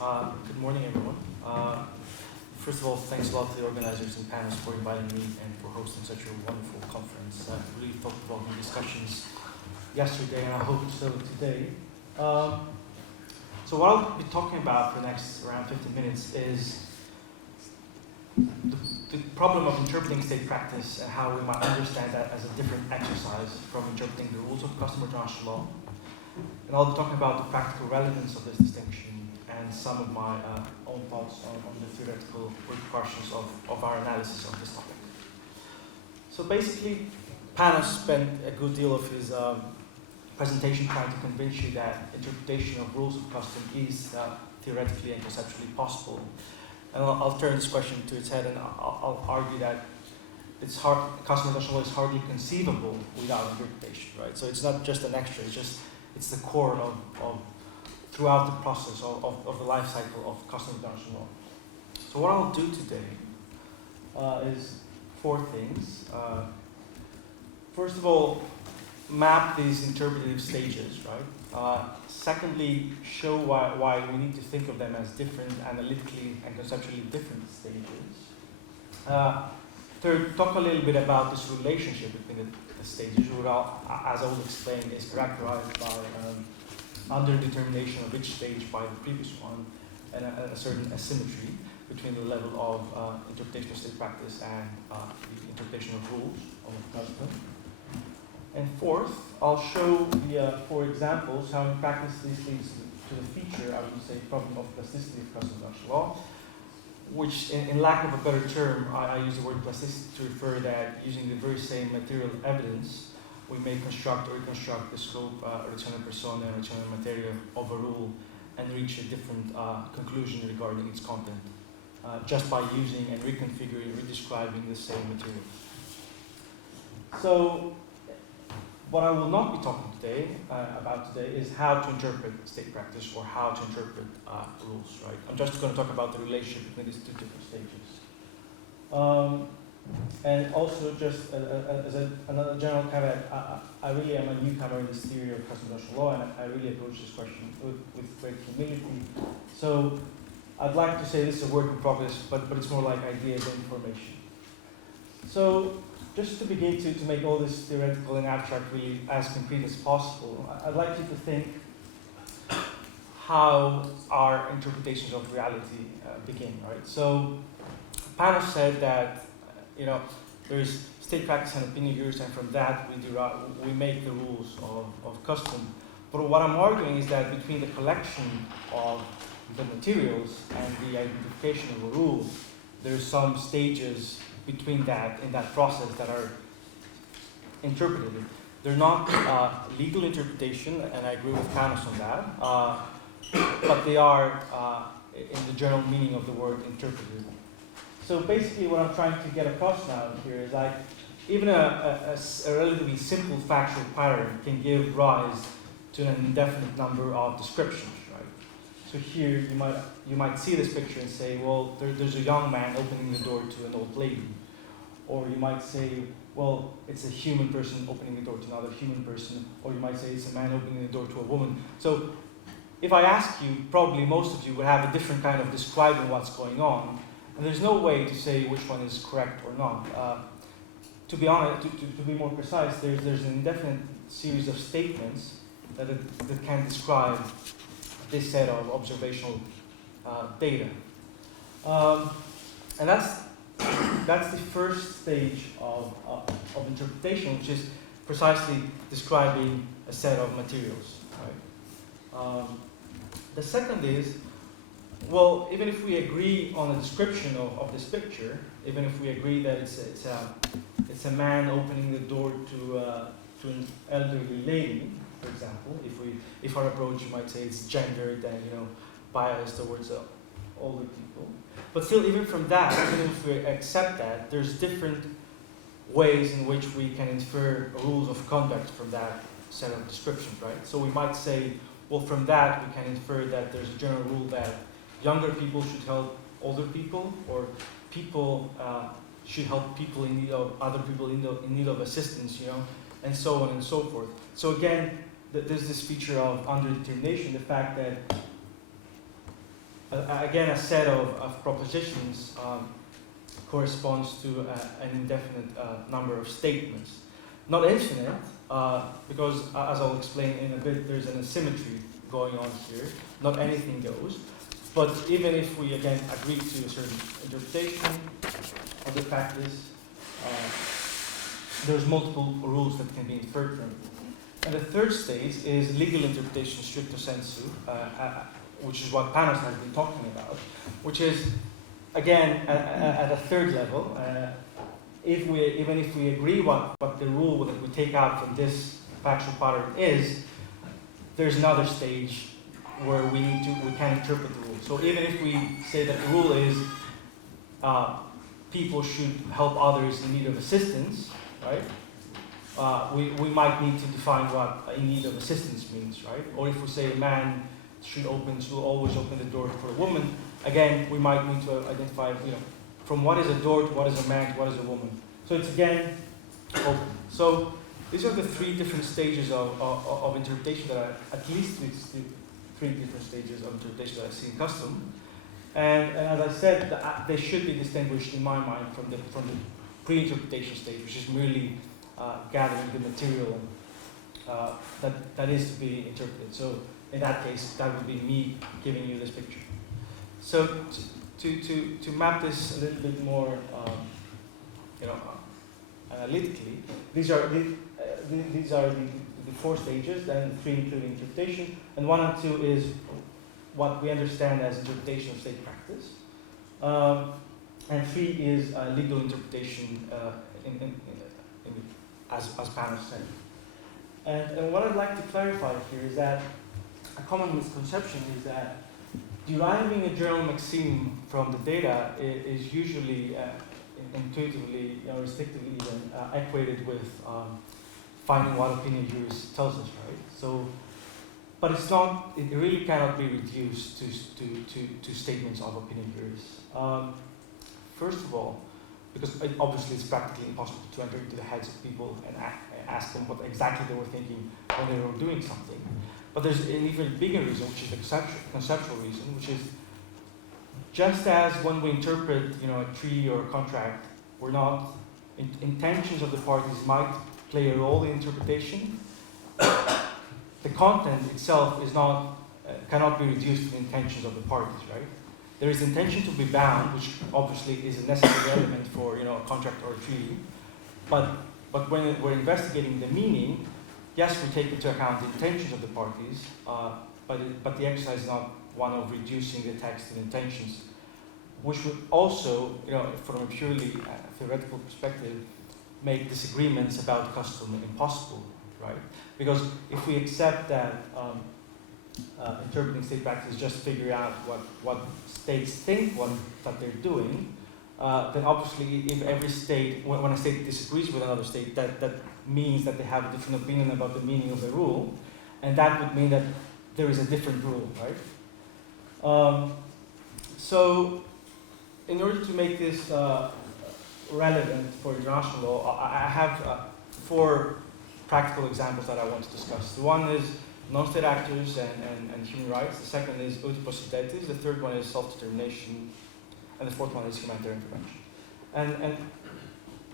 Good morning, everyone. First of all, thanks a lot to the organizers and panels for inviting me and for hosting such a wonderful conference. I really thought about the discussions yesterday, and I hope so today. So what I'll be talking about for the next around 15 minutes is the problem of interpreting state practice and how we might understand that as a different exercise from interpreting the rules of custom or international law. And I'll be talking about the practical relevance of this distinction and some of my own thoughts on the theoretical repercussions of our analysis of this topic. So basically, Panos spent a good deal of his presentation trying to convince you that interpretation of rules of custom is theoretically and conceptually possible. And I'll turn this question to its head, and I'll argue that it's hard. Custom international law is hardly conceivable without interpretation, right? So it's not just an extra; it's the core of throughout the process of the life cycle of custom international law. So what I'll do today is four things. First of all, map these interpretive stages, right? Secondly, show why we need to think of them as different, analytically and conceptually different stages. Third, talk a little bit about this relationship between the stages, which, as I will explain, is characterized by underdetermination of each stage by the previous one, and a certain asymmetry between the level of interpretation of state practice and the interpretation of rules of custom. And fourth, I'll show the four examples how in practice this leads to the feature, I would say, problem of plasticity of custom international law, which, in lack of a better term, I use the word plasticity to refer that using the very same material evidence, we may construct or reconstruct the scope, ratione personae, and ratione materiae of a rule and reach a different conclusion regarding its content, just by using and reconfiguring, redescribing the same material. So, what I will not be talking about today is how to interpret state practice or how to interpret rules, right? I'm just going to talk about the relationship between these two different stages. And also, just as another general caveat, I really am a newcomer in this theory of custom international law, and I really approach this question with great humility. So, I'd like to say this is a work in progress, but it's more like ideas and information. So, just to begin to make all this theoretical and abstract really as concrete as possible, I'd like you to think how our interpretations of reality begin, right? So, Panos said that there's state practice and opinion views, and from that we make the rules of custom. But what I'm arguing is that between the collection of the materials and the identification of a rule, there's some stages between that in that process that are interpreted. They're not legal interpretation, and I agree with Panos on that, but they are in the general meaning of the word interpreted. So basically what I'm trying to get across now here is like even a relatively simple factual pattern can give rise to an indefinite number of descriptions, right? So here you might see this picture and say, well, there's a young man opening the door to an old lady. Or you might say, well, it's a human person opening the door to another human person. Or you might say it's a man opening the door to a woman. So if I ask you, probably most of you would have a different kind of describing what's going on. And there's no way to say which one is correct or not. To be honest, to be more precise, there's an indefinite series of statements that can describe this set of observational data. And that's the first stage of interpretation, which is precisely describing a set of materials. Right? The second is, well, even if we agree on a description of this picture, even if we agree that it's a man opening the door to an elderly lady, for example, if our approach, you might say, it's gendered and biased towards older people, but still, even from that, even if we accept that, there's different ways in which we can infer rules of conduct from that set of descriptions, right? So we might say, well, from that we can infer that there's a general rule that younger people should help older people, or people should help people in need of other people in need of assistance, and so on and so forth. So again, there's this feature of underdetermination, the fact that again, a set of propositions corresponds to an indefinite number of statements. Not infinite, because as I'll explain in a bit, there's an asymmetry going on here. Not anything goes. But even if we, again, agree to a certain interpretation of the practice, there's multiple rules that can be inferred from it. And the third stage is legal interpretation stricto sensu, which is what Panos has been talking about, which is, again, at a third level. Even if we agree what the rule that we take out from this factual pattern is, there's another stage where we can interpret the rule. So even if we say that the rule is people should help others in need of assistance, right? We might need to define what in need of assistance means, right? Or if we say a man should always open the door for a woman, again, we might need to identify, from what is a door to what is a man to what is a woman. So it's again open. So these are the three different stages of interpretation that at least it's the three different stages of interpretation that I see in custom. And as I said, they should be distinguished in my mind from the pre-interpretation stage, which is merely gathering the material that is to be interpreted. So in that case, that would be me giving you this picture. So to map this a little bit more, analytically, these are the four stages, then three including interpretation, and 1 and 2 is what we understand as interpretation of state practice, and 3 is legal interpretation as Panos said. And what I'd like to clarify here is that a common misconception is that deriving a general maxim from the data is usually intuitively or instinctively even equated with finding what opinion juris tells us, right? So, but it's not. It really cannot be reduced to statements of opinion juris. First of all, because obviously it's practically impossible to enter into the heads of people and ask them what exactly they were thinking when they were doing something. But there's an even bigger reason, which is the conceptual reason, which is just as when we interpret, a treaty or a contract, we're not intentions of the parties might play a role in interpretation. The content itself is not cannot be reduced to the intentions of the parties, right? There is intention to be bound, which obviously is a necessary element for a contract or a treaty. But when we're investigating the meaning, yes, we take into account the intentions of the parties, but the exercise is not one of reducing the text to the intentions, which would also, from a purely theoretical perspective, make disagreements about custom impossible, right? Because if we accept that interpreting state practice is just figuring out what states think that they're doing, then obviously if every state, when a state disagrees with another state, that means that they have a different opinion about the meaning of the rule, and that would mean that there is a different rule, right? So in order to make this relevant for international law, I have 4 practical examples that I want to discuss. The one is non-state actors and human rights. The second is ut possidetis. The third one is self-determination. And the fourth one is humanitarian intervention. And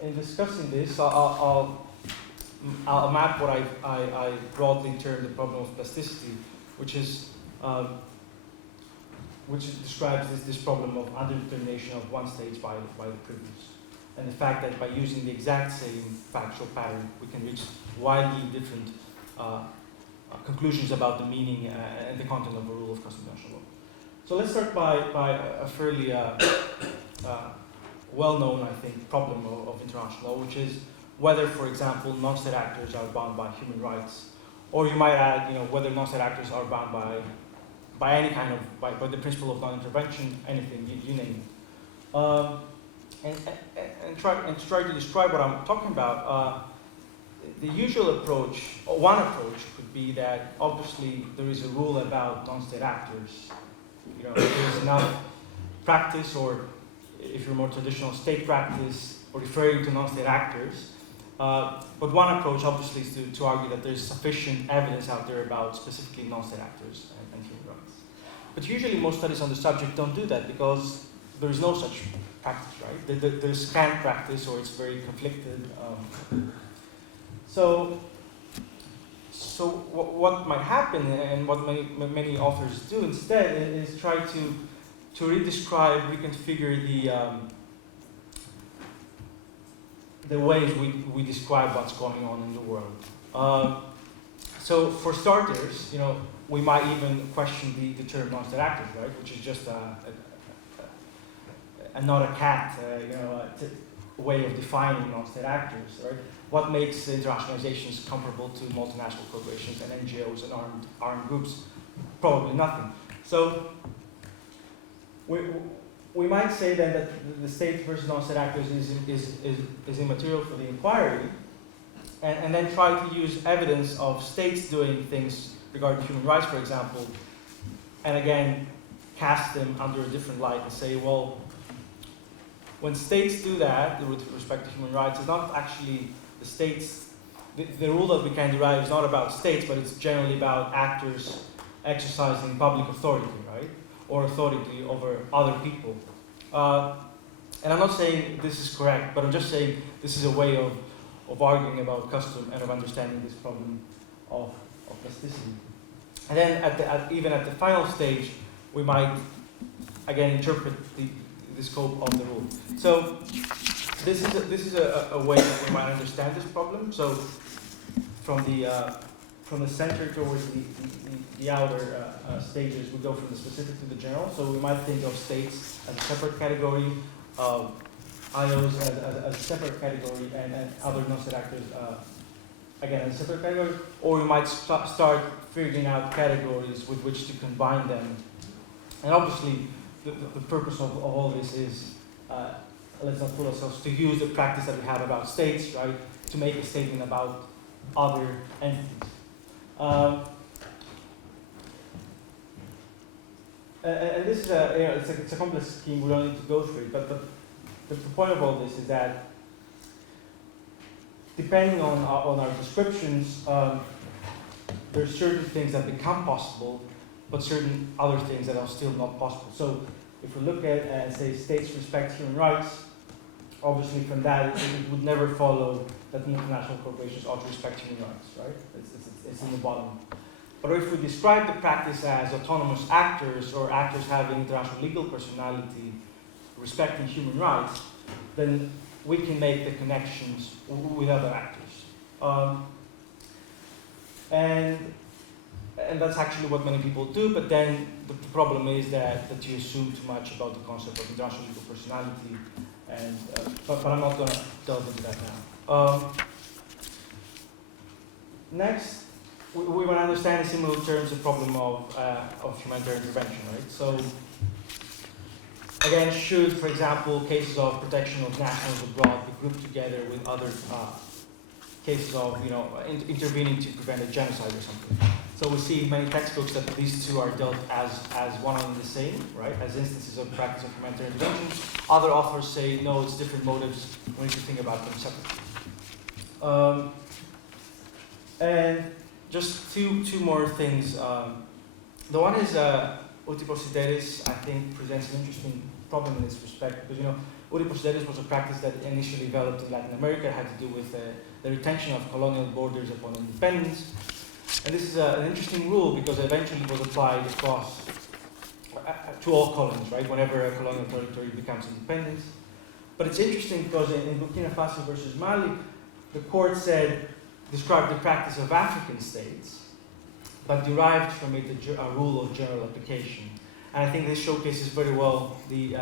in discussing this, I'll map what I broadly term the problem of plasticity, which describes this problem of underdetermination of one stage by the privilege. And the fact that by using the exact same factual pattern, we can reach widely different conclusions about the meaning and the content of a rule of customary law. So let's start by a fairly well-known, I think, problem of international law, which is whether, for example, non-state actors are bound by human rights, or you might add, whether non-state actors are bound by any kind of by the principle of non-intervention, anything you name it. And try to describe what I'm talking about. The usual approach, or one approach, could be that obviously there is a rule about non-state actors. There's enough practice, or if you're more traditional, state practice, or referring to non-state actors. But one approach, obviously, is to argue that there's sufficient evidence out there about specifically non-state actors and human rights. But usually most studies on the subject don't do that because there is no such practice, right? There's scant practice, or it's very conflicted. So what might happen, and what many authors do instead, is try to redescribe, reconfigure the ways we describe what's going on in the world. So for starters, we might even question the term non-state actors, right? Which is just not a cat, way of defining non-state actors, right? What makes international organizations comparable to multinational corporations and NGOs and armed groups? Probably nothing. So we might say then that the state versus non-state actors is immaterial for the inquiry, and then try to use evidence of states doing things regarding human rights, for example, and again cast them under a different light and say, well, when states do that with respect to human rights, it's not actually the states. The rule that we can derive is not about states, but it's generally about actors exercising public authority, right? Or authority over other people. And I'm not saying this is correct, but I'm just saying this is a way of arguing about custom and of understanding this problem of plasticity. And then even at the final stage, we might again interpret the scope of the rule. So this is a way that we might understand this problem. So from the center towards the outer stages, we go from the specific to the general. So we might think of states as a separate category, IOs as a separate category, and other non-state actors again as a separate category. Or we might start figuring out categories with which to combine them. And obviously, the purpose of all this is, let's not fool ourselves, to use the practice that we have about states, right, to make a statement about other entities. And this is it's a complex scheme. We don't need to go through it. But the point of all this is that depending on our descriptions, there are certain things that become possible, but certain other things that are still not possible. So if we look at, say, states respect human rights, obviously from that it would never follow that multinational corporations ought to respect human rights, right? It's in the bottom. But if we describe the practice as autonomous actors, or actors having international legal personality respecting human rights, then we can make the connections with other actors. And that's actually what many people do, but then the problem is that you assume too much about the concept of international legal personality, and but I'm not going to delve into that now. Next, we want to understand in similar terms the problem of humanitarian intervention, right? So again, should, for example, cases of protection of nationals abroad be grouped together with other cases of intervening to prevent a genocide or something? So we see in many textbooks that these two are dealt as one and the same, right? As instances of practice of humanitarian intervention. Other authors say no, it's different motives. We need to think about them separately. And just two more things. The one is uti possideris, I think, presents an interesting problem in this respect, because uti possideris was a practice that initially developed in Latin America. It had to do with the retention of colonial borders upon independence. And this is an interesting rule because eventually it was applied across to all colonies, right? Whenever a colonial territory becomes independent. But it's interesting because in Burkina Faso versus Mali, the court described the practice of African states, but derived from it a rule of general application. And I think this showcases very well the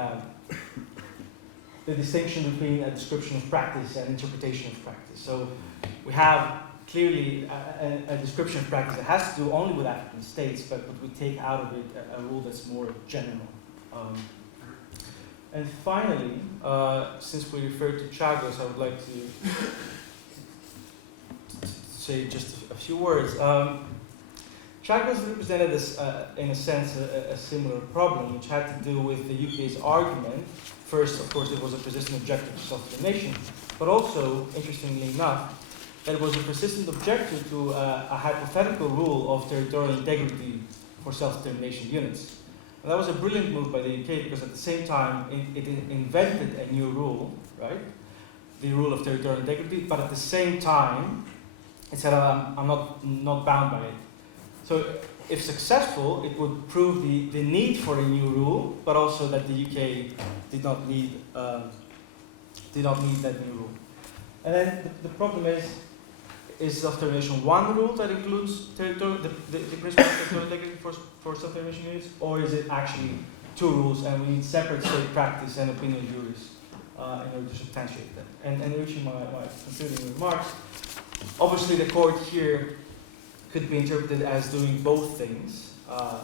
distinction between a description of practice and interpretation of practice. So we have clearly a description of practice that has to do only with African states, but we take out of it a rule that's more general. And finally, since we referred to Chagos, I would like to say just a few words. Chagos represented this, in a sense, a similar problem, which had to do with the UK's argument. First, of course, it was a persistent objective to self-determination, but also, interestingly enough, that it was a persistent objective to a hypothetical rule of territorial integrity for self-determination units. And that was a brilliant move by the UK because at the same time it invented a new rule, right? The rule of territorial integrity, but at the same time it said I'm not bound by it. So if successful, it would prove the need for a new rule, but also that the UK did not need that new rule. And then the problem is self-determination one rule that includes the principle of territorial integrity for self-determination units, or is it actually two rules and we need separate state practice and opinion juries in order to substantiate them? And reaching my concluding remarks, obviously the court here could be interpreted as doing both things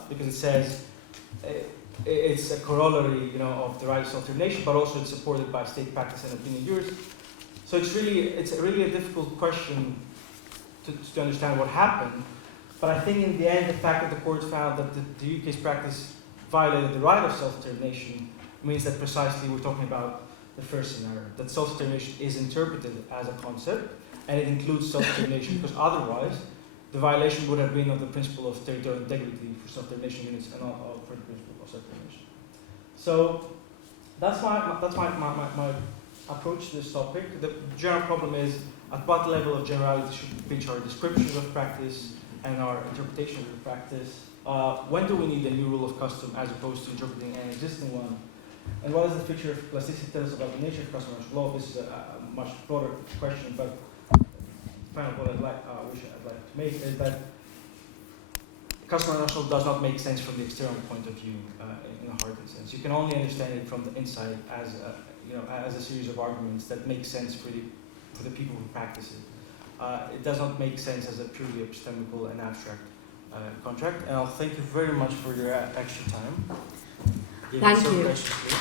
because it says it's a corollary, of the right of self-determination, but also it's supported by state practice and opinion juries. So it's really a difficult question to understand what happened. But I think in the end, the fact that the court found that the UK's practice violated the right of self-determination means that precisely we're talking about the first scenario, that self-determination is interpreted as a concept and it includes self-determination because otherwise the violation would have been of the principle of territorial integrity for self-determination units and not for the principle of self-determination. So that's my approach to this topic. The general problem is at what level of generality should we pitch our descriptions of practice and our interpretation of the practice? When do we need a new rule of custom as opposed to interpreting an existing one? And what does the feature of plasticity tell us about the nature of customary law? This is a much broader question, but kind of what I'd like to make is that customary law does not make sense from the external point of view in a hard sense. You can only understand it from the inside as a series of arguments that make sense for the people who practice it. It does not make sense as a purely epistemical and abstract contract. And I'll thank you very much for your extra time. Thank you. Questions, please.